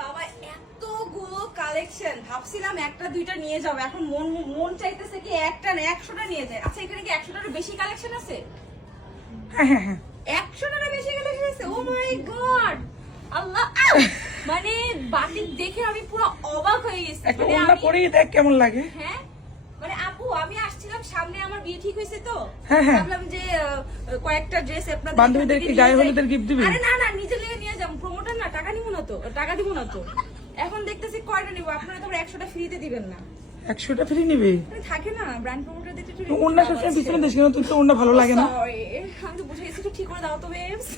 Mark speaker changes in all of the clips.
Speaker 1: বাবা এতগুলো কালেকশন ভাবছিলাম একটা দুইটা নিয়ে যাব। এখন মন মন চাইতেছে কি একটা না একশোটা নিয়ে যায়। আচ্ছা এখানে কি বেশি কালেকশন আছে?
Speaker 2: হ্যাঁ হ্যাঁ হ্যাঁ।
Speaker 1: বেশি কালেকশন আছে? ও মাই গড আল্লাহ! মানে বাটিক দেখে আমি পুরো অবাক হয়ে গেছি। মানে আমি-
Speaker 2: পরেই দেখ কেমন লাগে।
Speaker 1: হ্যাঁ? মানে আপু আমি আসছিলাম সামনে আমার বিয়ে ঠিক হয়েছে তো। ভাবলাম যে কয়েকটা ড্রেস আপনাদের
Speaker 2: কি গায়ে হলুদের gift দিবি?
Speaker 1: আরে না না নিজে নিয়ে টাকা নিব না তো? টাকা দিব না তো? এখন দেখতেছি কয়টা নিব? আপনারা তো একশোটা ফ্রিতে দিবেন না।
Speaker 2: একশোটা ফ্রি নিবি?
Speaker 1: থাকে না ব্র্যান্ড প্রমোটার দিতে একটু
Speaker 2: সবসময় পিছনে দিস কেন? তুই তো ভালো লাগে না।
Speaker 1: আমি তো বুঝে গেছি একটু ঠিক করে দাও তো babes।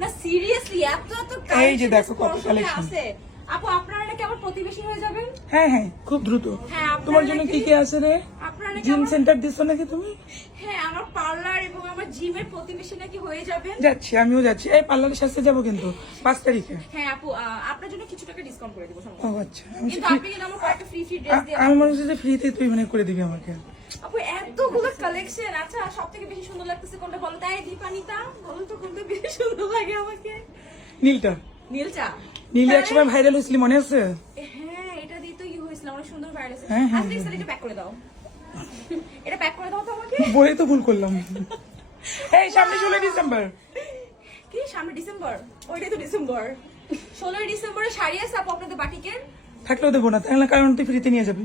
Speaker 1: না সিরিয়াসলি এত এত
Speaker 2: এই যে দেখো কত collection।
Speaker 1: আছে। আপু আপনারা নাকি আবার প্রতিবেশী হয়ে যাবেন?
Speaker 2: হ্যাঁ হ্যাঁ খুব দ্রুত।
Speaker 1: হ্যাঁ,
Speaker 2: তোমার জন্য কি কি আছে রে? জিম
Speaker 1: আমার-
Speaker 2: সেন্টার দিছো নাকি তুমি?
Speaker 1: হ্যাঁ আমার পার্লার এবং আমার জিমের প্রতিবেশী নাকি হয়ে যাবেন।
Speaker 2: যাচ্ছি আমিও যাচ্ছি। এই পার্লারের সাথে যাব কিন্তু পাঁচ তারিখে।
Speaker 1: হ্যাঁ আপু আপনার জন্য কিছু টাকা ডিসকাউন্ট করে দেবো
Speaker 2: ও আচ্ছা।
Speaker 1: কিন্তু আপনি কিন্তু আমার কয়েকটা ফ্রি ফ্রি ড্রেস দিয়ে
Speaker 2: আমি মনে হচ্ছে যে ফ্রিতে তুই মানে করে দিবি আমাকে।
Speaker 1: আপু এতগুলো কালেকশন আচ্ছা সব থেকে বেশি সুন্দর লাগতেছে কোনটা বলো? তাই দীপানিতা বলো তো কোনটা বেশি সুন্দর লাগে আমাকে।
Speaker 2: নীলটা।
Speaker 1: নীলচা।
Speaker 2: নীল একসময় ভাইরাল হয়েছিল মনে আছে?
Speaker 1: হ্যাঁ এটা দিয়ে তো ইয়ে হয়েছিল অনেক সুন্দর ভাইরাল
Speaker 2: হ্যাঁ, হ্যাঁ,
Speaker 1: আচ্ছা এটা প্যাক করে দাও। এটা প্যাক করে দাও তো আমাকে।
Speaker 2: বলে তো ভুল করলাম। এই সামনে ষোলোই ডিসেম্বর।
Speaker 1: কি? সামনে ডিসেম্বর? ওইটাই তো ডিসেম্বর। ষোলোই ডিসেম্বরে শাড়ি আছে আপু আপনাদের বাটিকের?
Speaker 2: থাকলেও দেবো না তাহলে কারণ তুই ফ্রিতে নিয়ে যাবি।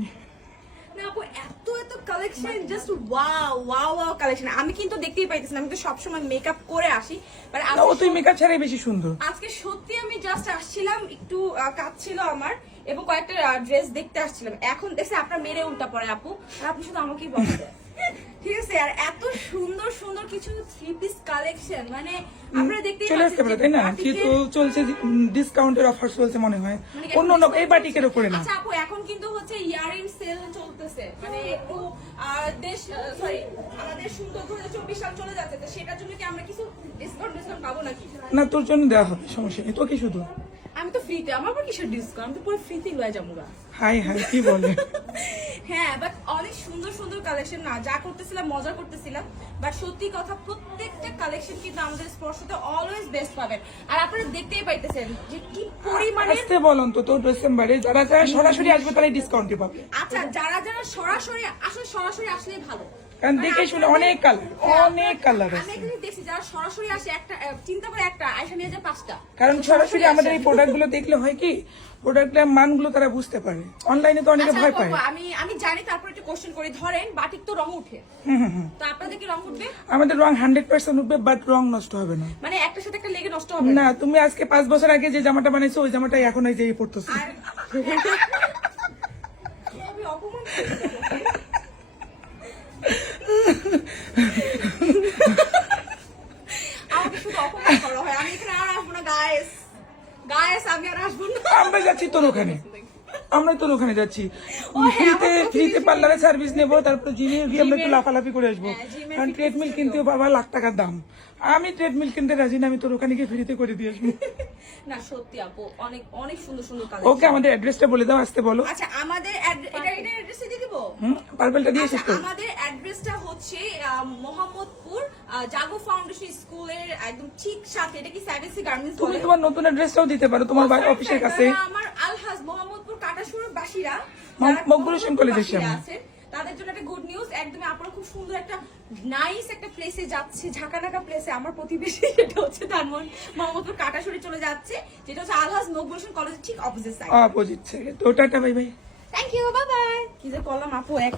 Speaker 1: Collection just wow wow wow collection আমি কিন্তু দেখতেই পাইতেছি না আমি তো সবসময় মেকআপ করে আসি বাট
Speaker 2: ও তুই মেকআপ ছাড়াই বেশি সুন্দর।
Speaker 1: আজকে সত্যি আমি জাস্ট আসছিলাম একটু কাজ ছিল আমার এবং কয়েকটা ড্রেস দেখতে আসছিলাম। এখন দেখছি আপনার মেরে উল্টা পড়ে আপু। আপনি শুধু আমাকেই বলছেন ঠিক আছে আর এত সুন্দর সুন্দর কিছু থ্রি পিস কালেকশন মানে আপনারা দেখতেই
Speaker 2: চলে আসতে পারে তাই না? কিন্তু চলছে ডিসকাউন্টের অফার চলছে মনে হয়। অন্য অন্য এই বাটিকের উপরে না?
Speaker 1: আচ্ছা আপু এখন কিন্তু হচ্ছে ইয়ারিং সেল চলতেছে। মানে একটু দেশ সরি আমাদের সুন্দর দু হাজার চব্বিশ সাল চলে যাচ্ছে তো সেটার জন্য কি আমরা কিছু ডিসকাউন্ট ডিসকাউন্ট পাবো নাকি?
Speaker 2: না তোর জন্য দেওয়া হবে সমস্যা নেই। তোকে শুধু।
Speaker 1: ফ্রিতে আমার আবার কিসের ডিসকাউন্ট তো পুরো ফ্রিতেই লয়ে যাব
Speaker 2: হাই হাই কি বলে?
Speaker 1: হ্যাঁ বাট অনেক সুন্দর সুন্দর কালেকশন না যা করতেছিলাম মজা করতেছিলাম। বাট সত্যি কথা প্রত্যেকটা কালেকশন কিন্তু আমাদের স্পর্শতে অলওয়েজ বেস্ট পাবেন। আর আপনারা দেখতেই পাইতেছেন যে কি পরিমাণে
Speaker 2: আসতে বল অন্তত ডিসেম্বরে যারা যারা সরাসরি আসবে তারাই ডিসকাউন্টে পাবে।
Speaker 1: আচ্ছা যারা যারা সরাসরি আসলে সরাসরি আসলেই ভালো।
Speaker 2: কারণ দেখে শুনে অনেক কালার অনেক কালার আছে।
Speaker 1: দেখছি যারা সরাসরি আসে একটা চিন্তা করে একটা আয়সা নিয়ে যায় পাঁচটা।
Speaker 2: কারণ সরাসরি আমাদের এই
Speaker 1: আসে।
Speaker 2: প্রোডাক্টগুলো দেখলে হয় কি প্রোডাক্টের মানগুলো তারা বুঝতে পারে। অনলাইনে তো অনেকে
Speaker 1: আচ্ছা,
Speaker 2: ভয় পায়।
Speaker 1: আমি আমি জানি তারপর একটু কোশ্চেন করি। ধরেন বাটিক তো রং উঠে।
Speaker 2: হুম হুম হুম।
Speaker 1: তো আপনাদের কি রং উঠবে?
Speaker 2: আমাদের রং হান্ড্রেড পার্সেন্ট উঠবে বাট রং নষ্ট হবে না।
Speaker 1: মানে একটা সাথে একটা লেগে নষ্ট হবে না?
Speaker 2: তুমি আজকে পাঁচ বছর আগে যে জামাটা বানাইছো ওই জামাটাই এখন এই যে পড়তেছে
Speaker 1: আমি অপমান আমাকে শুধু অপমান করা হয় আমি এখানে আর আসব না গায়েস গায়েস আমি আর আসব না
Speaker 2: আমরা যাচ্ছি তোর ওখানে। আমরা তোর ওখানে যাচ্ছি।
Speaker 1: হ্যাঁ,
Speaker 2: ফ্রিতে ফ্রিতে পার্লারে সার্ভিস নেব তারপরে জিমে গিয়ে আমরা একটু লাফালাফি করে আসব। কারণ ট্রেডমিল
Speaker 1: ছিল।
Speaker 2: বাবা লাখ টাকার দাম। আমি ট্রেডমিল কিনতে রাজি না আমি তোর ওখানে গিয়ে ফ্রিতে করে দিয়ে আসব।
Speaker 1: না সত্যি আপু অনেক অনেক সুন্দর সুন্দর
Speaker 2: ওকে আমাদের অ্যাড্রেসটা বলে দাও আসতে বলো।
Speaker 1: আচ্ছা আমাদের add- এটা এটা অ্যাড্রেসে দিয়ে দিবো?
Speaker 2: হুম পার্পেলটা দিয়ে
Speaker 1: আচ্ছা,
Speaker 2: শেষ করো
Speaker 1: আমাদের অ্যাড্রেসটা হচ্ছে আহ, মোহাম্মদপুর আহ, জাগো ফাউন্ডেশন স্কুলের একদম ঠিক সাথে এটা কি গার্মেন্টস
Speaker 2: তুমি তোমার নতুন অ্যাড্রেসটাও দিতে পারো তোমার বাড়ি- অফিসের কাছে।
Speaker 1: আমার আলহাজ মোহাম্মদপুর কাটাসুর বাসীরা।
Speaker 2: মক- মকবুল হোসেন কলেজের সামনে।
Speaker 1: আছেন, তাদের জন্য একটা গুড নিউজ আপনারা খুব সুন্দর একটা নাইস একটা প্লেসে যাচ্ছে ঝাঁকানাকা প্লেসে আমার প্রতিবেশী যেটা হচ্ছে ধানমন মোহাম্মদপুর কাটাসুরে চলে যাচ্ছে যেটা হচ্ছে আলহাজ মকবুল হোসেন কলেজের ঠিক অপোজিট সাইড
Speaker 2: অপোজিট থেকে তো tata bye bye
Speaker 1: thank you bye bye কি যে করলাম আপু এক